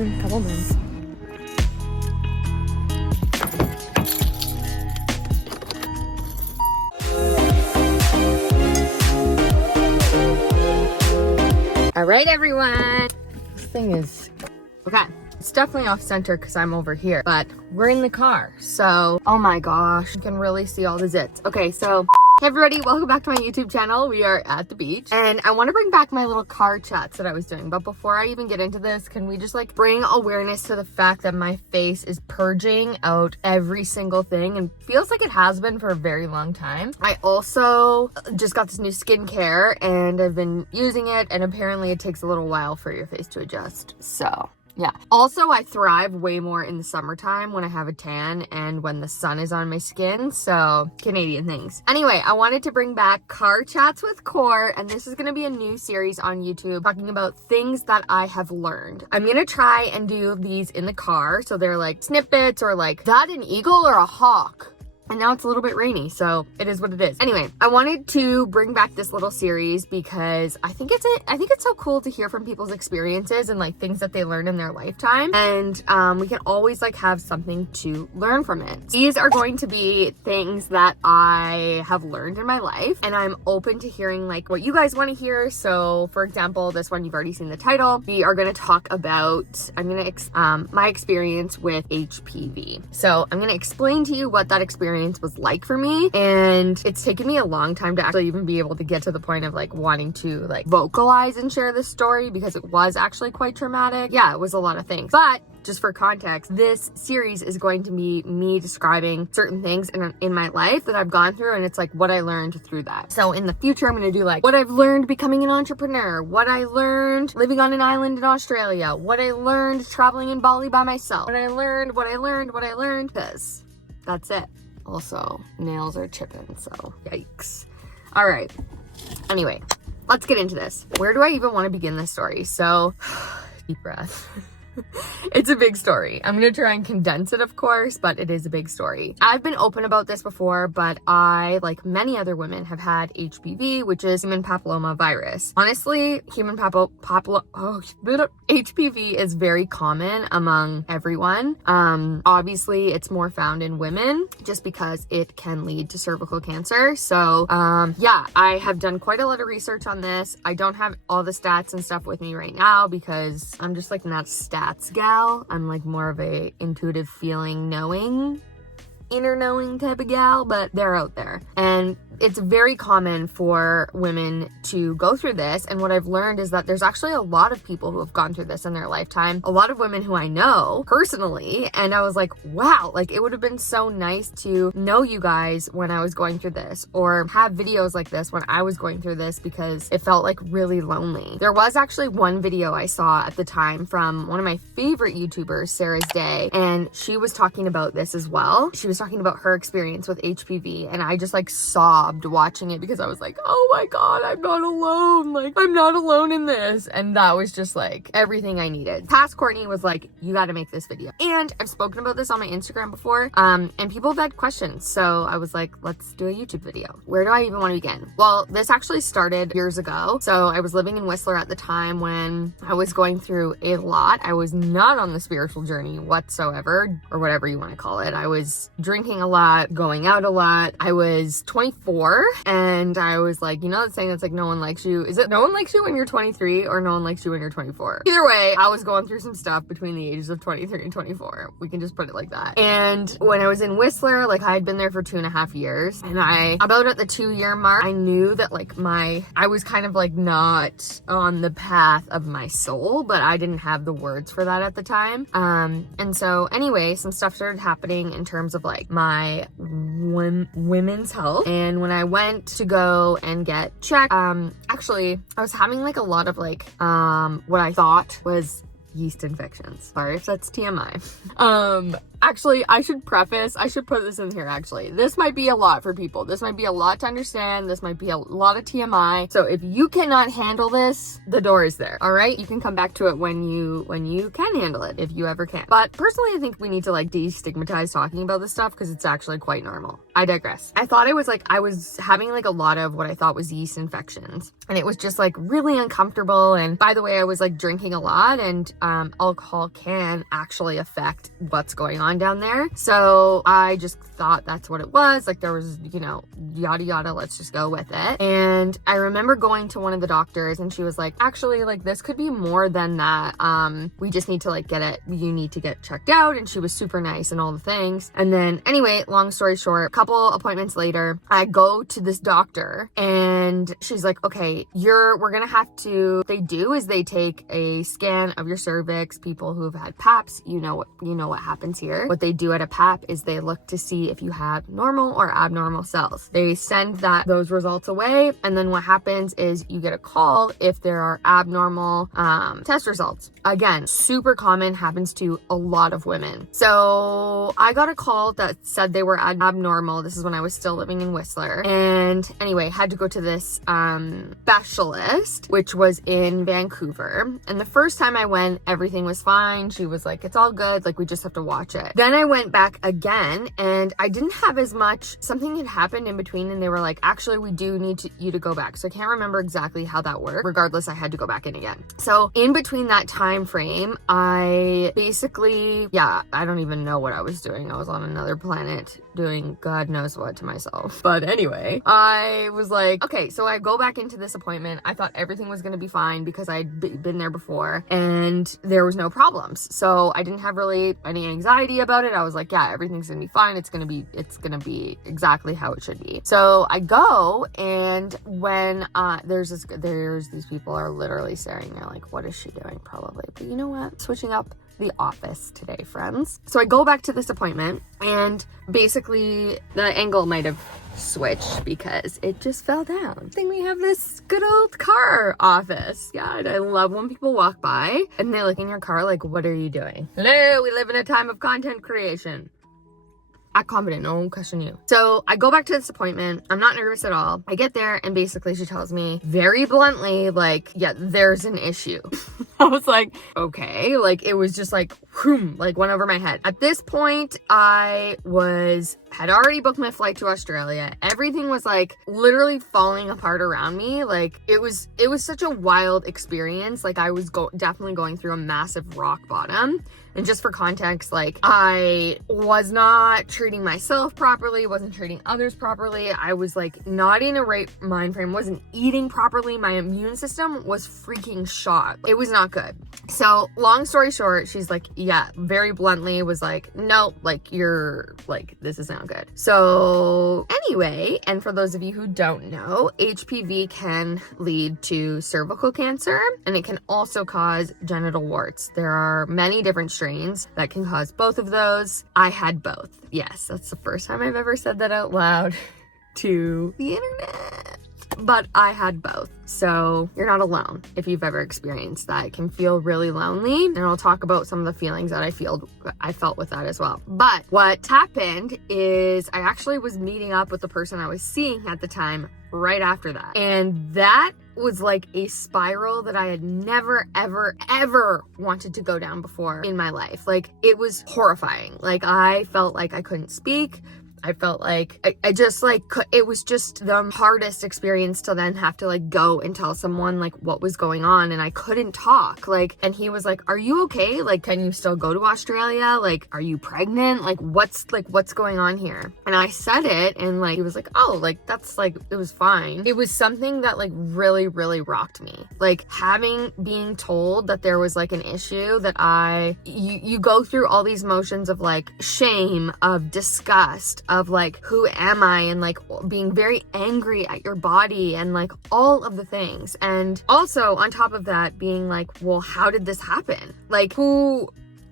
soon. Couple months. All right, everyone. This thing is okay. It's definitely off center because I'm over here, but we're in the car. So, oh my gosh, you can really see all the zits. Okay, so hey everybody, welcome back to my YouTube channel. We are at the beach and I want to bring back my little car chats that I was doing. But before I even get into this, can we just like bring awareness to the fact that my face is purging out every single thing and feels like it has been for a very long time. I also just got this new skincare and I've been using it, and apparently it takes a little while for your face to adjust. So yeah. Also, I thrive way more in the summertime when I have a tan and when the sun is on my skin. So, Canadian things. Anyway, I wanted to bring back Car Chats with Core, and this is going to be a new series on YouTube talking about things that I have learned. I'm going to try and do these in the car. So they're like snippets or like, that an eagle or a hawk? And now it's a little bit rainy, so it is what it is. Anyway, I wanted to bring back this little series because I think it's so cool to hear from people's experiences and like things that they learned in their lifetime. And we can always like have something to learn from it. These are going to be things that I have learned in my life, and I'm open to hearing like what you guys want to hear. So for example, this one, you've already seen the title. We are going to talk about, my experience with HPV. So I'm going to explain to you what that experience was like for me, and it's taken me a long time to actually even be able to get to the point of like wanting to like vocalize and share this story because it was actually quite traumatic. Yeah, it was a lot of things, but just for context, this series is going to be me describing certain things in my life that I've gone through, and it's like what I learned through that. So in the future, I'm going to do like what I've learned becoming an entrepreneur, what I learned living on an island in Australia, what I learned traveling in Bali by myself, what I learned, because that's it. Also, nails are chipping, so yikes. All right. Anyway, let's get into this. Where do I even want to begin this story? So, deep breath. It's a big story. I'm going to try and condense it, of course, but it is a big story. I've been open about this before, but I, like many other women, have had HPV, which is human papillomavirus. Honestly, HPV is very common among everyone. Obviously, it's more found in women just because it can lead to cervical cancer. So, yeah, I have done quite a lot of research on this. I don't have all the stats and stuff with me right now because I'm just like not stats gal. I'm like more of a intuitive feeling, knowing, inner knowing type of gal, but they're out there. And it's very common for women to go through this. And what I've learned is that there's actually a lot of people who have gone through this in their lifetime. A lot of women who I know personally. And I was like, wow, like it would have been so nice to know you guys when I was going through this, or have videos like this when I was going through this, because it felt like really lonely. There was actually one video I saw at the time from one of my favorite YouTubers, Sarah's Day, and she was talking about this as well. She was talking about her experience with HPV, and I just like sobbed watching it because I was like, oh my god, I'm not alone. Like, I'm not alone in this. And that was just like everything I needed. Past Courtney was like, you got to make this video. And I've spoken about this on my Instagram before, and people have had questions. So I was like, let's do a YouTube video. Where do I even want to begin? Well, this actually started years ago. So I was living in Whistler at the time when I was going through a lot. I was not on the spiritual journey whatsoever, or whatever you want to call it. I was drinking a lot, going out a lot. I was 24, and I was like, you know that saying that's like, no one likes you? Is it no one likes you when you're 23 or no one likes you when you're 24? Either way, I was going through some stuff between the ages of 23 and 24. We can just put it like that. And when I was in Whistler, like I had been there for 2.5 years, and about at the 2-year mark, I knew that like I was kind of like not on the path of my soul, but I didn't have the words for that at the time. And so anyway, some stuff started happening in terms of like my women's health. And when I went to go and get checked, actually I was having like a lot of like what I thought was yeast infections. Sorry if that's TMI. Actually, I should put this in here actually. This might be a lot for people. This might be a lot to understand. This might be a lot of TMI. So if you cannot handle this, the door is there. All right? You can come back to it when you can handle it, if you ever can. But personally, I think we need to like destigmatize talking about this stuff because it's actually quite normal. I digress. I thought I was having like a lot of what I thought was yeast infections, and it was just like really uncomfortable. And by the way, I was like drinking a lot, and alcohol can actually affect what's going on down there. So I just thought that's what it was. Like there was, yada yada, let's just go with it. And I remember going to one of the doctors, and she was like, actually, like this could be more than that. We just need to like you need to get checked out. And she was super nice and all the things. And then anyway, long story short, a couple appointments later, I go to this doctor, and she's like, okay, we're gonna have to, they take a scan of your cervix. People who have had PAPs, you know what happens here. What they do at a PAP is they look to see if you have normal or abnormal cells. They send those results away, and then what happens is you get a call if there are abnormal test results. Again, super common, happens to a lot of women. So I got a call that said they were abnormal. This is when I was still living in Whistler. And anyway, had to go to this specialist, which was in Vancouver. And the first time I went, everything was fine. She was like, it's all good. Like, we just have to watch it. Then I went back again, and I didn't have as much. Something had happened in between, and they were like, actually, we do need you to go back. So I can't remember exactly how that worked. Regardless, I had to go back in again. So in between that time frame, I basically, I don't even know what I was doing. I was on another planet doing God knows what to myself. But anyway, I was like, okay, so I go back into this appointment. I thought everything was going to be fine because I'd been there before and there was no problems. So I didn't have really any anxiety about it. I was like, yeah, everything's going to be fine. It's going to be exactly how it should be. So I go, and when there's these people are literally staring there like, what is she doing? Probably. But you know what? Switching up the office today, friends. So I go back to this appointment, and basically the angle might have switched because it just fell down. I think we have this good old car office. Yeah, and I love when people walk by and they look in your car like, what are you doing? Hello, we live in a time of content creation. Act confident, no one will question you. So I go back to this appointment. I'm not nervous at all. I get there, and basically she tells me very bluntly, like, yeah, there's an issue. I was like, okay. Like, it was just like, whoom, like went over my head. At this point, I had already booked my flight to Australia. Everything was like literally falling apart around me. Like it was such a wild experience. Like I was definitely going through a massive rock bottom. And just for context, like I was not treating myself properly, wasn't treating others properly. I was like not in a right mind frame, wasn't eating properly. My immune system was freaking shot. It was not good. So long story short, she's like, yeah, very bluntly was like, no, like you're like, this is not good. So anyway, and for those of you who don't know, HPV can lead to cervical cancer, and it can also cause genital warts. There are many different strains that can cause both of those. I had both. Yes, that's the first time I've ever said that out loud to the internet. But I had both. So you're not alone if you've ever experienced that. It can feel really lonely, and I'll talk about some of the feelings that I felt with that as well. But what happened is I actually was meeting up with the person I was seeing at the time right after that. And that was like a spiral that I had never, ever, ever wanted to go down before in my life. Like it was horrifying. Like I felt like I couldn't speak. I felt like I just like, it was just the hardest experience to then have to like go and tell someone like what was going on, and I couldn't talk. Like, and he was like, are you okay? Like, can you still go to Australia? Like, are you pregnant? Like, what's going on here? And I said it, and like, he was like, oh, like, that's like, it was fine. It was something that like really, really rocked me. Like being told that there was like an issue that you go through all these motions of like shame, of disgust, of like, who am I? And like being very angry at your body and like all of the things. And also on top of that being like, well, how did this happen? Like who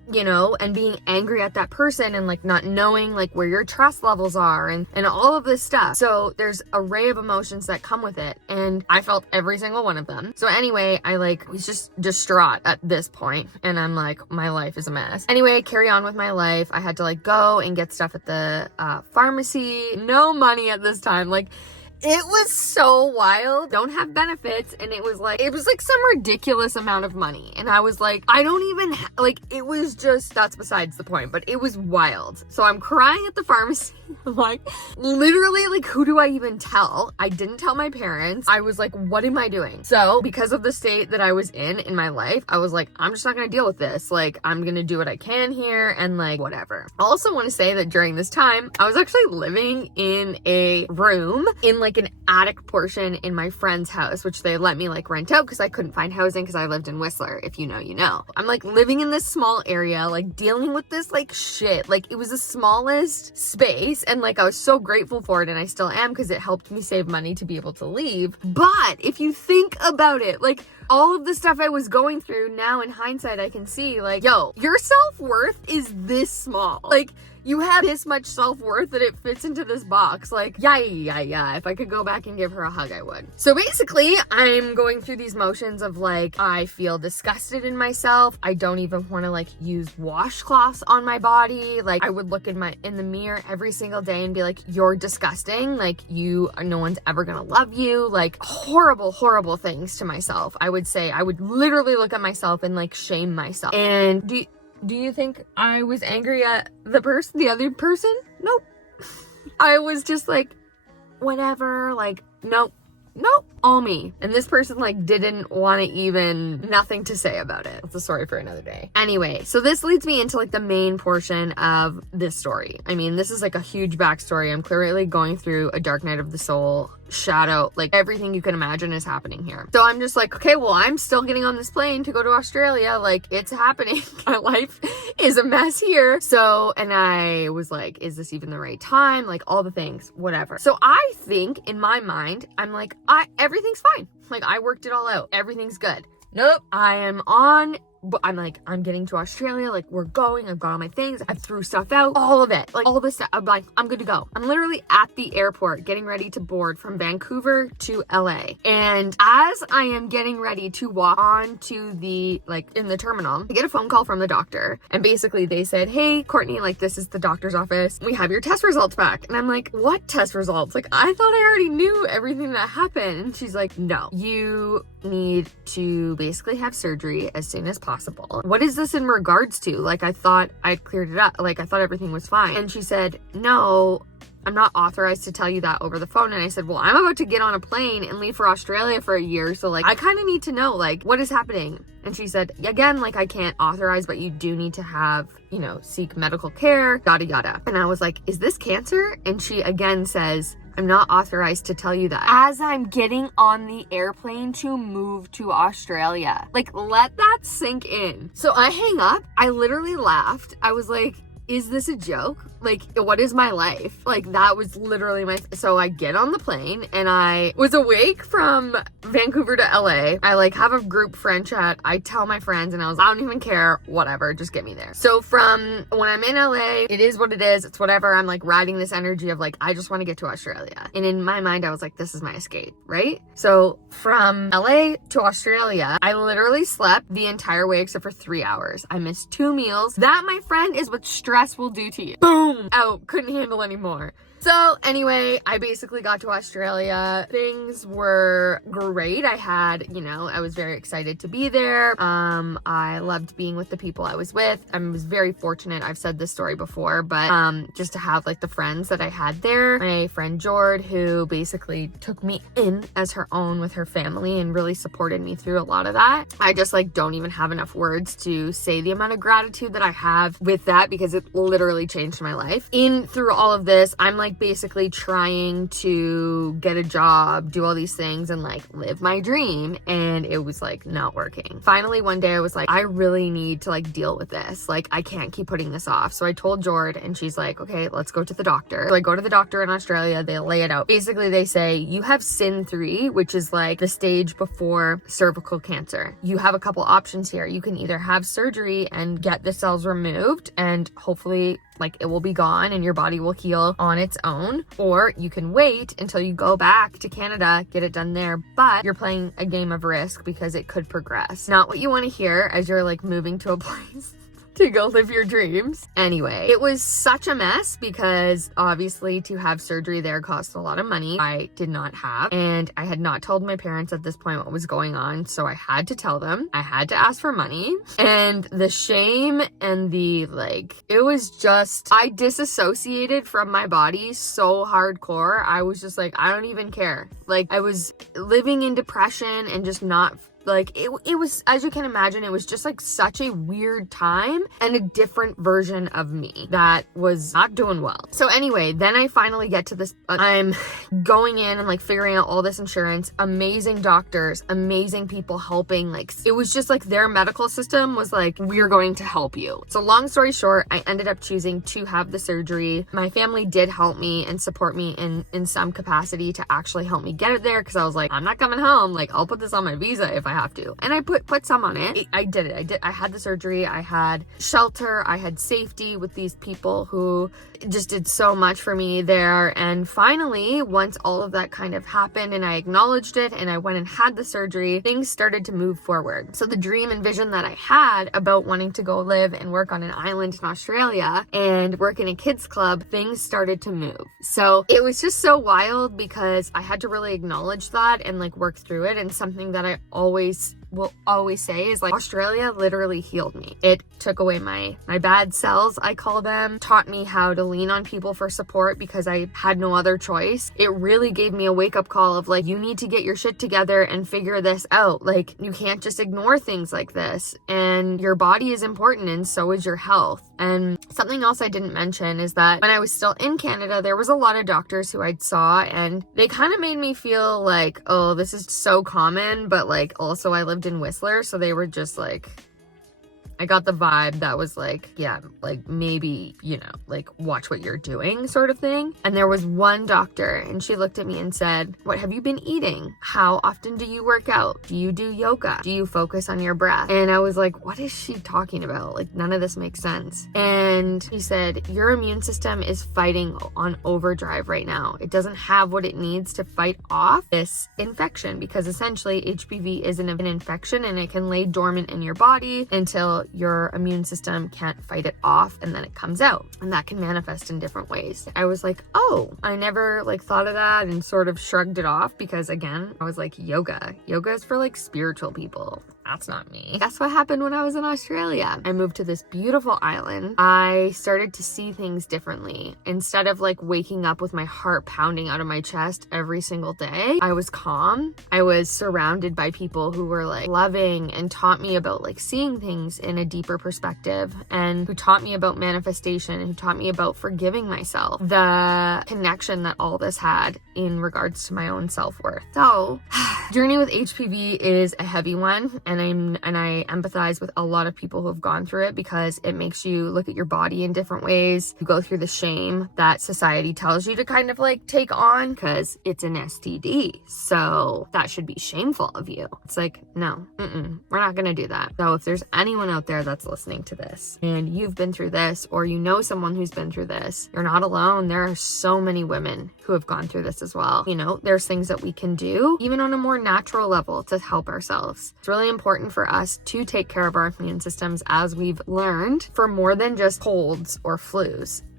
you know, and being angry at that person and like not knowing like where your trust levels are and all of this stuff. So there's an array of emotions that come with it, and I felt every single one of them. So anyway, I like was just distraught at this point, and I'm like, my life is a mess. Anyway, carry on with my life. I had to like go and get stuff at the pharmacy. No money at this time. Like, it was so wild. Don't have benefits, and it was like some ridiculous amount of money, and I was like, I don't even like, it was just, that's besides the point, but it was wild. So I'm crying at the pharmacy. I'm like, literally, like, who do I even tell? I didn't tell my parents. I was like, what am I doing? So because of the state that I was in my life, I was like, I'm just not gonna deal with this. Like, I'm gonna do what I can here and like whatever. I also want to say that during this time, I was actually living in a room in like an attic portion in my friend's house, which they let me like rent out because I couldn't find housing because I lived in Whistler. If you know, you know. I'm like living in this small area, like dealing with this like shit. Like, it was the smallest space, and like I was so grateful for it, and I still am because it helped me save money to be able to leave. But if you think about it, like all of the stuff I was going through, now in hindsight I can see like, yo, your self-worth is this small. Like, you have this much self-worth that it fits into this box. Like, yeah. If I could go back and give her a hug, I would. So basically, I'm going through these motions of like, I feel disgusted in myself. I don't even want to like use washcloths on my body. Like, I would look in the mirror every single day and be like, you're disgusting. Like, no one's ever gonna love you. Like, horrible things to myself. I would say, I would literally look at myself and like shame myself. And do you think I was angry at the other person? Nope. I was just like, whatever, like, nope, all me. And this person like didn't want to even, nothing to say about it. It's a story for another day. Anyway, so this leads me into like the main portion of this story. I mean, this is like a huge backstory. I'm clearly going through a dark night of the soul, shadow, like everything you can imagine is happening here. So I'm just like, okay, well, I'm still getting on this plane to go to Australia. Like, it's happening. My life is a mess here. So, and I was like, is this even the right time? Like, all the things, whatever. So I think in my mind, I'm like, everything's fine. Like, I worked it all out. Everything's good. Nope. But I'm like, I'm getting to Australia, like, we're going, I've got all my things, I threw stuff out, all of it, like, all this stuff. I'm like, I'm good to go. I'm literally at the airport getting ready to board from Vancouver to LA. And as I am getting ready to walk on to the, like, in the terminal, I get a phone call from the doctor. And basically they said, hey, Courtney, like, this is the doctor's office. We have your test results back. And I'm like, what test results? Like, I thought I already knew everything that happened. And she's like, no, you need to basically have surgery as soon as possible. What is this in regards to? Like, I thought I'd cleared it up. Like, I thought everything was fine. And she said, no, I'm not authorized to tell you that over the phone. And I said, well, I'm about to get on a plane and leave for Australia for a year. So like, I kind of need to know, like, what is happening? And she said, again, like, I can't authorize, but you do need to have, you know, seek medical care, yada, yada. And I was like, is this cancer? And she again says, I'm not authorized to tell you that. As I'm getting on the airplane to move to Australia. Like, let that sink in. So I hang up. I literally laughed. I was like, is this a joke? Like, what is my life? Like, that was literally so I get on the plane and I was awake from Vancouver to LA. I like have a group friend chat. I tell my friends and I was, I don't even care, whatever, just get me there. So from when I'm in LA, it is what it is. It's whatever. I'm like riding this energy of like, I just want to get to Australia. And in my mind, I was like, this is my escape, right? So from LA to Australia, I literally slept the entire way except for 3 hours. I missed 2 meals. That, my friend, is what stress will do to you. Boom! Out. Couldn't handle anymore. So anyway, I basically got to Australia. Things were great. I had, you know, I was very excited to be there. I loved being with the people I was with. I was very fortunate. I've said this story before, but just to have like the friends that I had there. My friend Jord, who basically took me in as her own with her family and really supported me through a lot of that. I just like don't even have enough words to say the amount of gratitude that I have with that, because it literally changed my life. Through all of this, I'm like basically trying to get a job, do all these things, and like live my dream, and it was like not working. Finally, one day I was like, I really need to like deal with this. Like, I can't keep putting this off. So I told Jord, and she's like, okay, let's go to the doctor. So I go to the doctor in Australia. They lay it out. Basically, they say you have SIN3, which is like the stage before cervical cancer. You have a couple options here. You can either have surgery and get the cells removed, and hopefully like it will be gone and your body will heal on its own, or you can wait until you go back to Canada, get it done there, but you're playing a game of risk because it could progress. Not what you want to hear as you're like moving to a place to go live your dreams. Anyway, it was such a mess because obviously to have surgery there costs a lot of money. I did not have, and I had not told my parents at this point what was going on, so I had to tell them. I had to ask for money, and the shame and the like, it was just, I disassociated from my body so hardcore. I was just like, I don't even care. Like, I was living in depression and just not like, it was, as you can imagine, it was just like such a weird time and a different version of me that was not doing well. So anyway, then I finally get to this, I'm going in and like figuring out all this insurance, amazing doctors, amazing people helping. Like, it was just like their medical system was like, we're going to help you. So long story short, I ended up choosing to have the surgery. My family did help me and support me in some capacity to actually help me get it there, because I was like, I'm not coming home. Like, I'll put this on my visa if I have to. And I put some on it. I did it. I had the surgery. I had shelter. I had safety with these people who just did so much for me there. And finally, once all of that kind of happened and I acknowledged it and I went and had the surgery, things started to move forward. So the dream and vision that I had about wanting to go live and work on an island in Australia and work in a kids club, things started to move. So it was just so wild because I had to really acknowledge that and like work through it. And something that I will always say is like, Australia literally healed me. It took away my bad cells, I call them, taught me how to lean on people for support because I had no other choice. It really gave me a wake-up call of like, you need to get your shit together and figure this out. Like, you can't just ignore things like this, and your body is important and so is your health. And something else I didn't mention is that when I was still in Canada, there was a lot of doctors who I saw, and they kind of made me feel like, oh, this is so common, but like also I lived in Whistler, so they were just like, I got the vibe that was like, yeah, like maybe, you know, like watch what you're doing sort of thing. And there was one doctor and she looked at me and said, what have you been eating? How often do you work out? Do you do yoga? Do you focus on your breath? And I was like, what is she talking about? Like, none of this makes sense. And he said, your immune system is fighting on overdrive right now. It doesn't have what it needs to fight off this infection, because essentially HPV is an infection and it can lay dormant in your body until your immune system can't fight it off, and then it comes out, and that can manifest in different ways. I was like, oh, I never like thought of that, and sort of shrugged it off, because again, I was like, yoga is for like spiritual people. That's not me. That's what happened when I was in Australia. I moved to this beautiful island. I started to see things differently. Instead of like waking up with my heart pounding out of my chest every single day, I was calm. I was surrounded by people who were like loving and taught me about like seeing things in a deeper perspective, and who taught me about manifestation, and who taught me about forgiving myself. The connection that all this had in regards to my own self-worth. So, journey with HPV is a heavy one, and I empathize with a lot of people who have gone through it, because it makes you look at your body in different ways. You go through the shame that society tells you to kind of like take on, because it's an STD. So that should be shameful of you. It's like, no, we're not gonna do that. So if there's anyone out there that's listening to this and you've been through this, or you know someone who's been through this, you're not alone. There are so many women who have gone through this as well. You know, there's things that we can do even on a more natural level to help ourselves. It's really important for us to take care of our immune systems, as we've learned, for more than just colds or flus.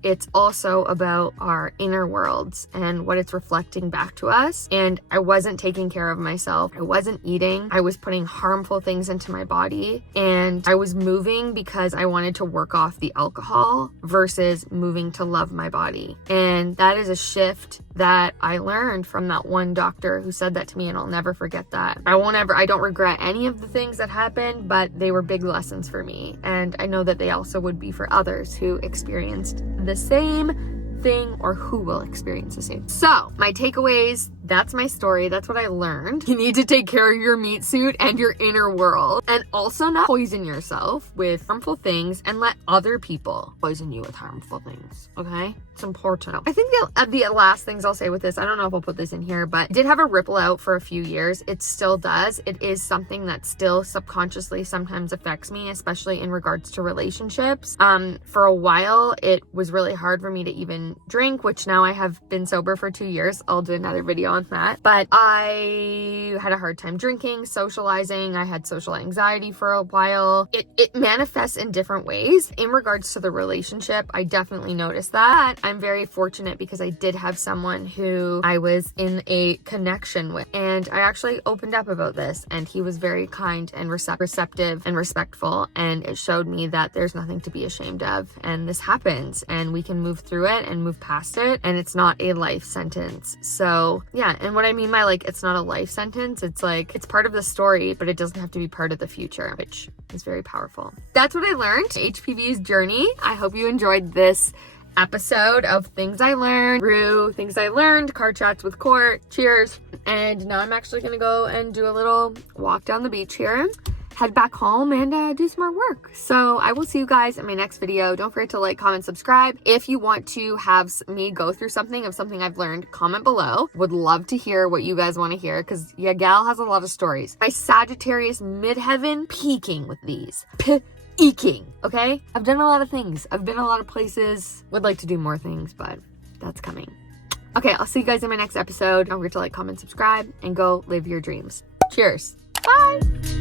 it's also about our inner worlds and what it's reflecting back to us. And I wasn't taking care of myself. I wasn't eating. I was putting harmful things into my body, and I was moving because I wanted to work off the alcohol versus moving to love my body. And that is a shift that I learned from that one doctor who said that to me, and I'll never forget that. I don't regret any of the things that happened, but they were big lessons for me. And I know that they also would be for others who experienced the same thing or who will experience the same. So my takeaways, that's my story. That's what I learned. You need to take care of your meat suit and your inner world, and also not poison yourself with harmful things and let other people poison you with harmful things. Okay? It's important. I think the last things I'll say with this, I don't know if I'll put this in here, but it did have a ripple out for a few years. It still does. It is something that still subconsciously sometimes affects me, especially in regards to relationships. For a while, it was really hard for me to even drink, which now I have been sober for 2 years. I'll do another video on that. But I had a hard time drinking, socializing. I had social anxiety for a while. It manifests in different ways. In regards to the relationship, I definitely noticed that. I'm very fortunate because I did have someone who I was in a connection with, and I actually opened up about this, and he was very kind and receptive and respectful, and it showed me that there's nothing to be ashamed of, and this happens, and we can move through it and move past it, and it's not a life sentence. So yeah, and what I mean by like it's not a life sentence, it's like it's part of the story, but it doesn't have to be part of the future, which is very powerful. That's what I learned. HPV's journey. I hope you enjoyed this episode of things I learned, car chats with Court. Cheers. And now I'm actually gonna go and do a little walk down the beach here, head back home, and do some more work. So I will see you guys in my next video. Don't forget to like, comment, subscribe. If you want to have me go through something I've learned, comment below. Would love to hear what you guys want to hear, because yeah, gal has a lot of stories. My Sagittarius midheaven peaking with these. Eking, okay? I've done a lot of things. I've been a lot of places. Would like to do more things, but that's coming. Okay, I'll see you guys in my next episode. Don't forget to like, comment, subscribe, and go live your dreams. Cheers. Bye.